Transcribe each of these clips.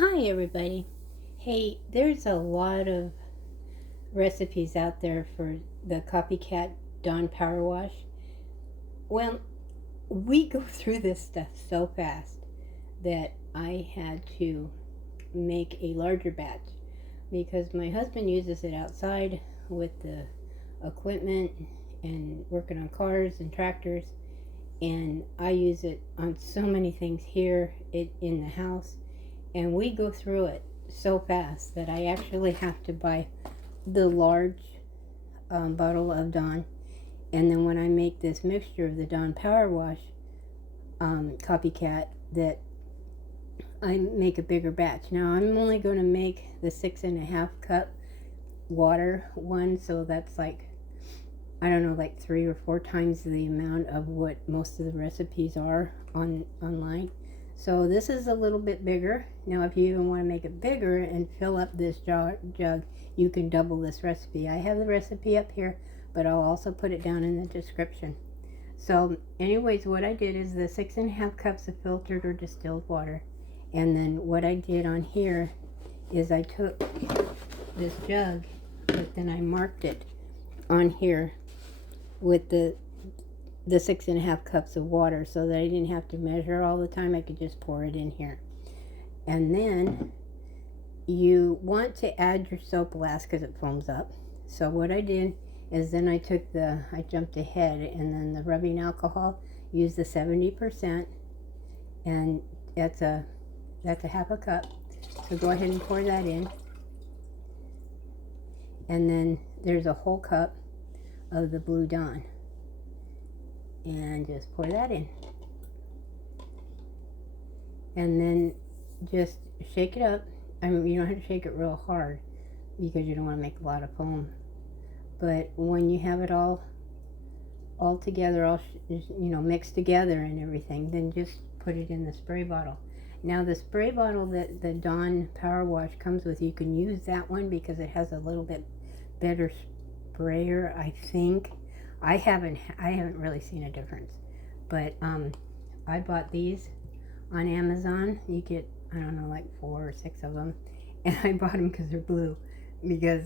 Hi, everybody. Hey, there's a lot of recipes out there for the Copycat Dawn Power Wash. Well, we go through this stuff so fast that I had to make a larger batch because my husband uses it outside with the equipment and working on cars and tractors, and I use it on so many things here in the house, and we go through it so fast that I actually have to buy the large bottle of Dawn. And then when I make this mixture of the Dawn Power Wash Copycat, that I make a bigger batch. Now I'm only going to make the 6.5 cup water one, so that's like, I don't know, like 3 or 4 times the amount of what most of the recipes are online. So this is a little bit bigger. Now if you even want to make it bigger and fill up this jug, you can double this recipe. I have the recipe up here, but I'll also put it down in the description. So anyways, what I did is the 6.5 cups of filtered or distilled water. And then what I did on here is I took this jug, but then I marked it on here with the 6.5 cups of water so that I didn't have to measure all the time. I could just pour it in here. And then you want to add your soap last because it foams up. So what I did is then I jumped ahead, and then the rubbing alcohol, used the 70%, and that's a 1/2 cup. So go ahead and pour that in. And then there's a whole cup of the Blue Dawn, and just pour that in, and then just shake it up. I mean, you don't have to shake it real hard because you don't want to make a lot of foam, but when you have it all together, all mixed together and everything, then just put it in the spray bottle. Now the spray bottle that the Dawn Power Wash comes with, you can use that one because it has a little bit better sprayer, I think. I haven't really seen a difference, but I bought these on Amazon. You get, I don't know, like 4 or 6 of them, and I bought them because they're blue, because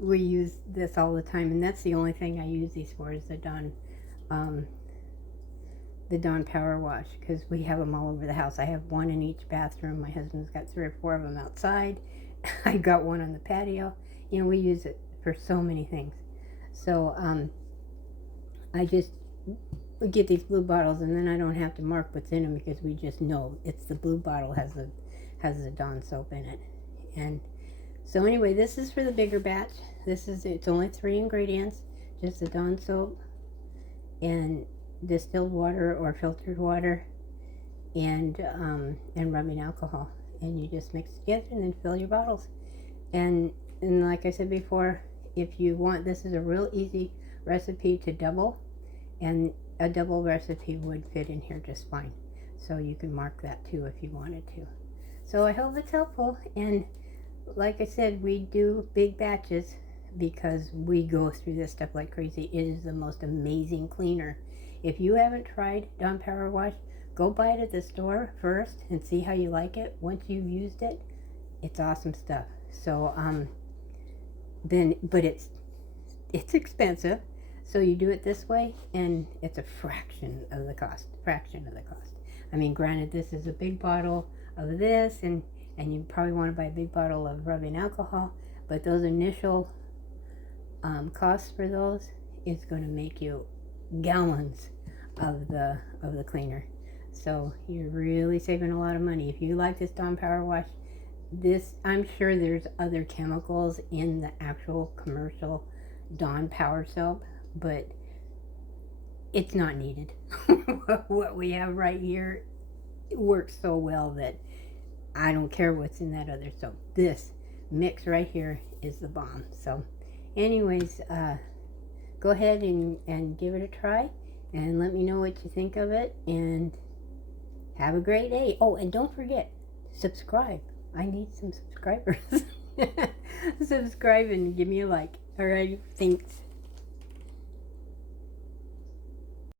we use this all the time, and that's the only thing I use these for, is the Dawn Power Wash, because we have them all over the house. I have one in each bathroom. My husband's got 3 or 4 of them outside. I got one on the patio. We use it for so many things. So I just get these blue bottles, and then I don't have to mark what's in them because we just know it's the blue bottle has the Dawn soap in it. And so anyway, this is for the bigger batch. It's only 3 ingredients, just the Dawn soap and distilled water or filtered water and rubbing alcohol, and you just mix it together and then fill your bottles. And like I said before, if you want, this is a real easy recipe to double, and a double recipe would fit in here just fine. So you can mark that too if you wanted to. So I hope it's helpful, and like I said, we do big batches because we go through this stuff like crazy. It is the most amazing cleaner. If you haven't tried Dawn Power Wash, go buy it at the store first and see how you like it. Once you've used it, it's awesome stuff. So but it's expensive, so you do it this way, and it's a fraction of the cost. I mean, granted, this is a big bottle of this, and you probably want to buy a big bottle of rubbing alcohol, but those initial costs for those is going to make you gallons of the cleaner. So you're really saving a lot of money. If you like this Dawn Power Wash, I'm sure there's other chemicals in the actual commercial Dawn Power soap, but it's not needed. What we have right here works so well that I don't care what's in that other soap. This mix right here is the bomb. So anyways, go ahead and give it a try, and let me know what you think of it, and have a great day. Oh, and don't forget, subscribe. I need some subscribers. Subscribe and give me a like. Alright, thanks.